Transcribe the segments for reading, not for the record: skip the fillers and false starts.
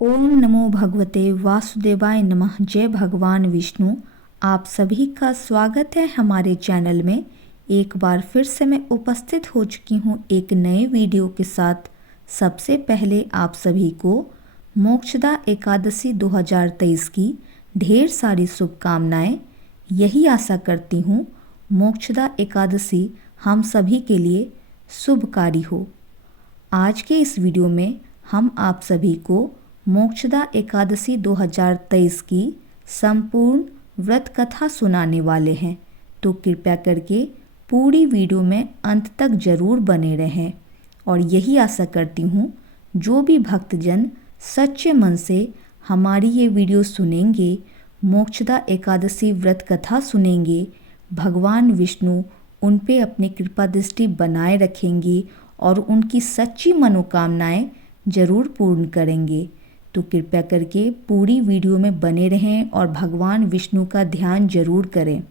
ओम नमो भगवते वासुदेवाय नमः। जय भगवान विष्णु। आप सभी का स्वागत है हमारे चैनल में। एक बार फिर से मैं उपस्थित हो चुकी हूँ एक नए वीडियो के साथ। सबसे पहले आप सभी को मोक्षदा एकादशी 2023 की ढेर सारी शुभकामनाएं। यही आशा करती हूँ मोक्षदा एकादशी हम सभी के लिए शुभकारी हो। आज के इस वीडियो में हम आप सभी को मोक्षदा एकादशी 2023 की संपूर्ण व्रत कथा सुनाने वाले हैं, तो कृपया करके पूरी वीडियो में अंत तक जरूर बने रहें। और यही आशा करती हूँ जो भी भक्तजन सच्चे मन से हमारी ये वीडियो सुनेंगे, मोक्षदा एकादशी व्रत कथा सुनेंगे, भगवान विष्णु उन पे अपनी कृपा दृष्टि बनाए रखेंगे और उनकी सच्ची मनोकामनाएं जरूर पूर्ण करेंगे। तो कृपया करके पूरी वीडियो में बने रहें और भगवान विष्णु का ध्यान जरूर करें।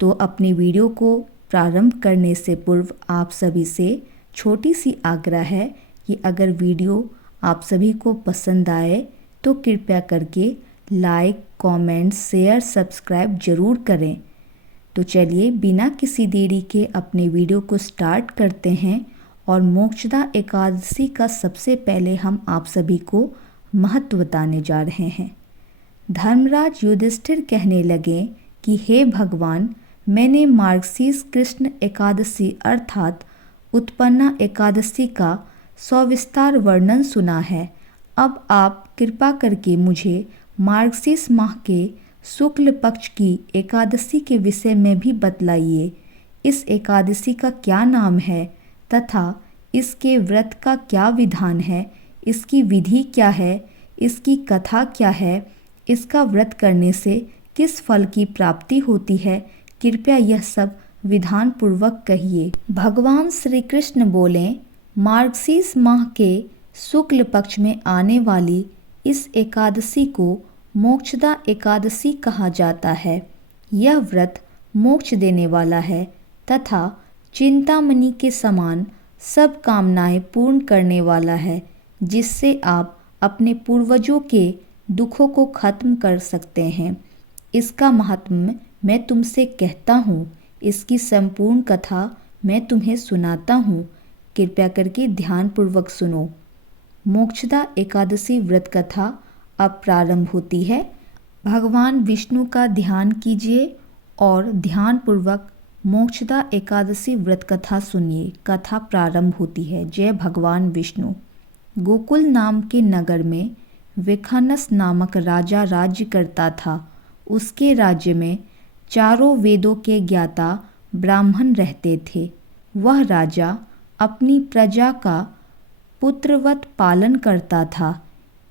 तो अपनी वीडियो को प्रारंभ करने से पूर्व आप सभी से छोटी सी आग्रह है कि अगर वीडियो आप सभी को पसंद आए तो कृपया करके लाइक, कमेंट, शेयर, सब्सक्राइब जरूर करें। तो चलिए बिना किसी देरी के अपने वीडियो को स्टार्ट करते हैं। और मोक्षदा एकादशी का सबसे पहले हम आप सभी को महत्व बताने जा रहे हैं। धर्मराज युधिष्ठिर कहने लगे कि हे भगवान, मैंने मार्गशीर्ष कृष्ण एकादशी अर्थात उत्पन्ना एकादशी का सविस्तार वर्णन सुना है। अब आप कृपा करके मुझे मार्गशीर्ष माह के शुक्ल पक्ष की एकादशी के विषय में भी बतलाइए। इस एकादशी का क्या नाम है तथा इसके व्रत का क्या विधान है, इसकी विधि क्या है, इसकी कथा क्या है, इसका व्रत करने से किस फल की प्राप्ति होती है, कृपया यह सब विधान पूर्वक कहिए। भगवान श्री कृष्ण बोले, मार्गशीर्ष माह के शुक्ल पक्ष में आने वाली इस एकादशी को मोक्षदा एकादशी कहा जाता है। यह व्रत मोक्ष देने वाला है तथा चिंतामणि के समान सब कामनाएं पूर्ण करने वाला है, जिससे आप अपने पूर्वजों के दुखों को खत्म कर सकते हैं। इसका महात्म्य मैं तुमसे कहता हूँ, इसकी संपूर्ण कथा मैं तुम्हें सुनाता हूँ। कृपया करके ध्यानपूर्वक सुनो। मोक्षदा एकादशी व्रत कथा अब प्रारंभ होती है। भगवान विष्णु का ध्यान कीजिए और ध्यानपूर्वक मोक्षदा एकादशी व्रत कथा सुनिए। कथा प्रारंभ होती है। जय भगवान विष्णु। गोकुल नाम के नगर में विखनस नामक राजा राज्य करता था। उसके राज्य में चारों वेदों के ज्ञाता ब्राह्मण रहते थे। वह राजा अपनी प्रजा का पुत्रवत पालन करता था।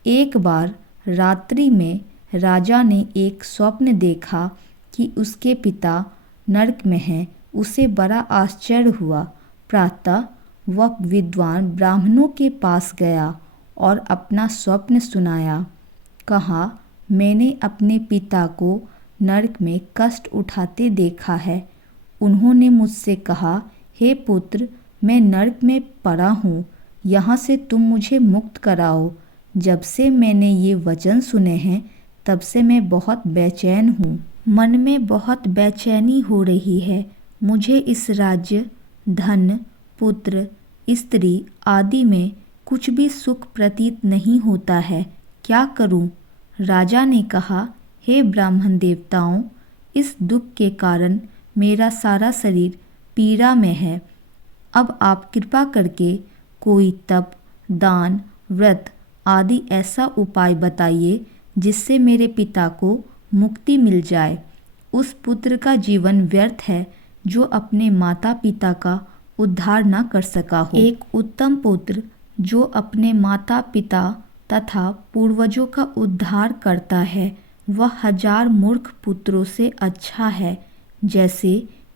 एक बार रात्रि में राजा ने एक स्वप्न देखा कि उसके पिता नरक में हैं। उसे बड़ा आश्चर्य हुआ। प्रातः वह विद्वान ब्राह्मणों के पास गया और अपना स्वप्न सुनाया। कहा, मैंने अपने पिता को नरक में कष्ट उठाते देखा है। उन्होंने मुझसे कहा, हे पुत्र, मैं नरक में पड़ा हूँ, यहाँ से तुम मुझे मुक्त कराओ। जब से मैंने ये वचन सुने हैं तब से मैं बहुत बेचैन हूँ। मन में बहुत बेचैनी हो रही है। मुझे इस राज्य, धन, पुत्र, स्त्री आदि में कुछ भी सुख प्रतीत नहीं होता है। क्या करूं? राजा ने कहा, हे ब्राह्मण देवताओं, इस दुख के कारण मेरा सारा शरीर पीड़ा में है। अब आप कृपा करके कोई तप, दान, व्रत आदि ऐसा उपाय बताइए जिससे मेरे पिता को मुक्ति मिल जाए। उस पुत्र का जीवन व्यर्थ है जो अपने माता पिता का उद्धार न कर सका हो। एक उत्तम पुत्र जो अपने माता पिता तथा पूर्वजों का उद्धार करता है, वह 1000 मूर्ख पुत्रों से अच्छा है। जैसे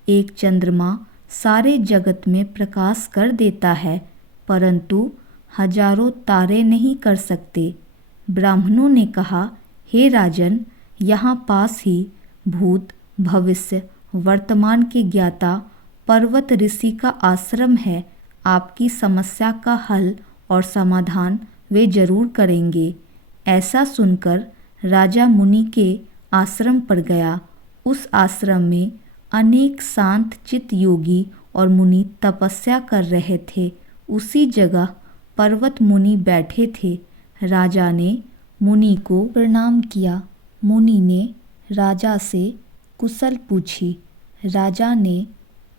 एक चंद्रमा सारे जगत में प्रकाश कर देता है, परंतु हजारों तारे नहीं कर सकते। ब्राह्मणों ने कहा, हे राजन, यहाँ पास ही भूत, भविष्य, वर्तमान के ज्ञाता पर्वत ऋषि का आश्रम है। आपकी समस्या का हल और समाधान वे जरूर करेंगे। ऐसा सुनकर राजा मुनि के आश्रम पर गया। उस आश्रम में अनेक शांत चित्त योगी और मुनि तपस्या कर रहे थे। उसी जगह पर्वत मुनि बैठे थे। राजा ने मुनि को प्रणाम किया। मुनि ने राजा से कुशल पूछी। राजा ने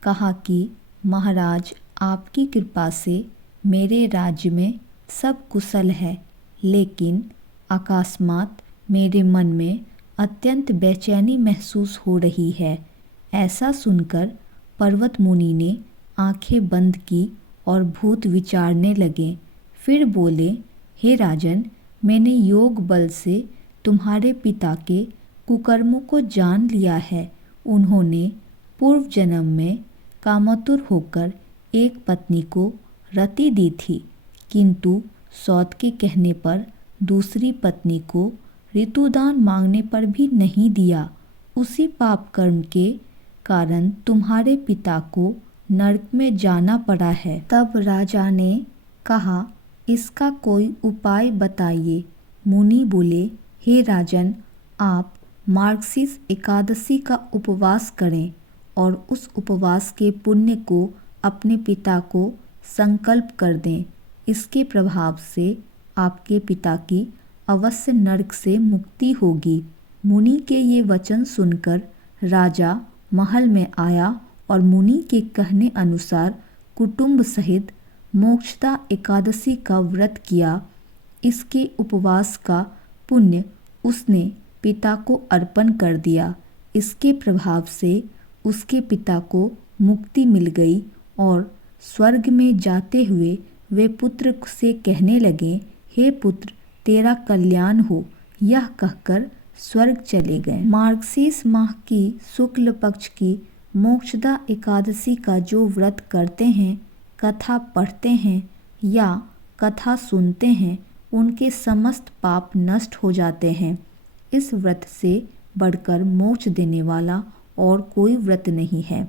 कहा कि महाराज, आपकी कृपा से मेरे राज्य में सब कुशल है, लेकिन अकस्मात मेरे मन में अत्यंत बेचैनी महसूस हो रही है। ऐसा सुनकर पर्वत मुनि ने आंखें बंद की और भूत विचारने लगे। फिर बोले, हे राजन, मैंने योग बल से तुम्हारे पिता के कुकर्मों को जान लिया है। उन्होंने पूर्व जन्म में कामातुर होकर एक पत्नी को रति दी थी, किंतु सौत के कहने पर दूसरी पत्नी को ऋतुदान मांगने पर भी नहीं दिया। उसी पाप कर्म के कारण तुम्हारे पिता को नरक में जाना पड़ा है। तब राजा ने कहा, इसका कोई उपाय बताइए। मुनि बोले, हे राजन, आप मार्गशीर्ष एकादशी का उपवास करें और उस उपवास के पुण्य को अपने पिता को संकल्प कर दें। इसके प्रभाव से आपके पिता की अवश्य नरक से मुक्ति होगी। मुनि के ये वचन सुनकर राजा महल में आया और मुनि के कहने अनुसार कुटुंब सहित मोक्षदा एकादशी का व्रत किया। इसके उपवास का पुण्य उसने पिता को अर्पण कर दिया। इसके प्रभाव से उसके पिता को मुक्ति मिल गई और स्वर्ग में जाते हुए वे पुत्र से कहने लगे, हे पुत्र, तेरा कल्याण हो। यह कहकर स्वर्ग चले गए। मार्गशीर्ष माह की शुक्ल पक्ष की मोक्षदा एकादशी का जो व्रत करते हैं, कथा पढ़ते हैं या कथा सुनते हैं, उनके समस्त पाप नष्ट हो जाते हैं। इस व्रत से बढ़कर मोक्ष देने वाला और कोई व्रत नहीं है।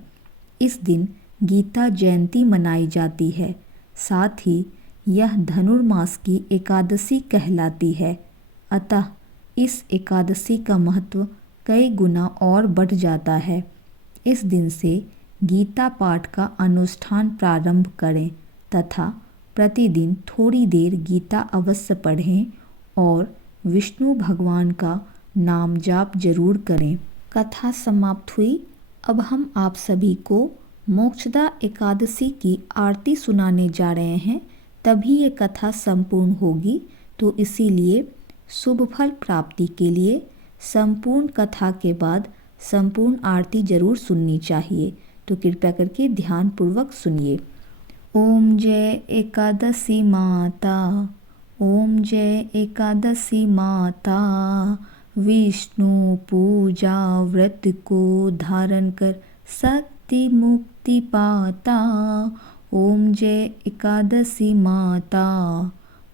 इस दिन गीता जयंती मनाई जाती है। साथ ही यह धनुर्मास की एकादशी कहलाती है। अतः इस एकादशी का महत्व कई गुना और बढ़ जाता है। इस दिन से गीता पाठ का अनुष्ठान प्रारंभ करें तथा प्रतिदिन थोड़ी देर गीता अवश्य पढ़ें और विष्णु भगवान का नाम जाप जरूर करें। कथा समाप्त हुई। अब हम आप सभी को मोक्षदा एकादशी की आरती सुनाने जा रहे हैं, तभी ये कथा संपूर्ण होगी। तो इसीलिए शुभ फल प्राप्ति के लिए संपूर्ण कथा के बाद संपूर्ण आरती जरूर सुननी चाहिए। तो कृपया करके ध्यानपूर्वक सुनिए। ओम जय एकादशी माता, ओम जय एकादशी माता, विष्णु पूजा व्रत को धारण कर शक्ति मुक्ति पाता। ओम जय एकादशी माता,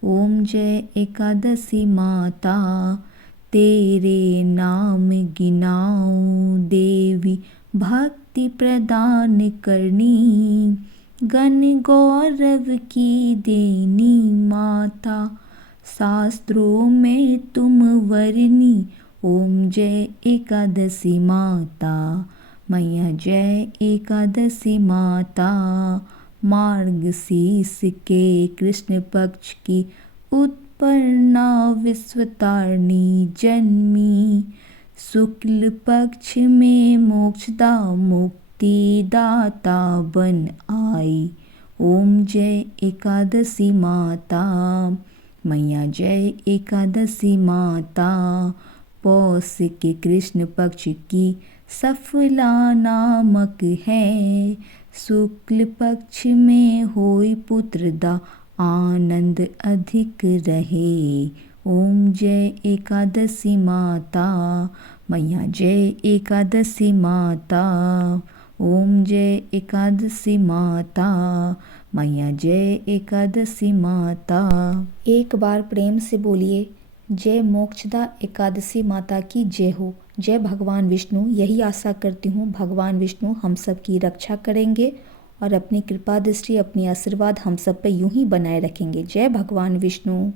ओम जय एकादशी माता, तेरे नाम गिनाऊं देवी भक्ति प्रदान करनी, गण गौरव की देनी माता, शास्त्रों में तुम वरनी। ओम जय एकादशी माता, मैया जय एकादशी माता, मार्गशीर्ष के कृष्ण पक्ष की उत्पन्ना विश्वतारिणी जन्मी, शुक्ल पक्ष में मोक्षदा मुक्ति दाता बन आई। ओम जय एकादशी माता, मैया जय एकादशी माता, पौष के कृष्ण पक्ष की सफला नामक है, शुक्ल पक्ष में होई पुत्रदा आनंद अधिक रहे। ओम जय एकादशी माता, मैया जय एकादशी माता, ओम जय एकादशी माता, मैया जय एकादशी माता। एक बार प्रेम से बोलिए, जय मोक्षदा एकादशी माता की जय हो। जय भगवान विष्णु। यही आशा करती हूँ भगवान विष्णु हम सब की रक्षा करेंगे और अपनी कृपा दृष्टि, अपनी आशीर्वाद हम सब पे यूं ही बनाए रखेंगे। जय भगवान विष्णु।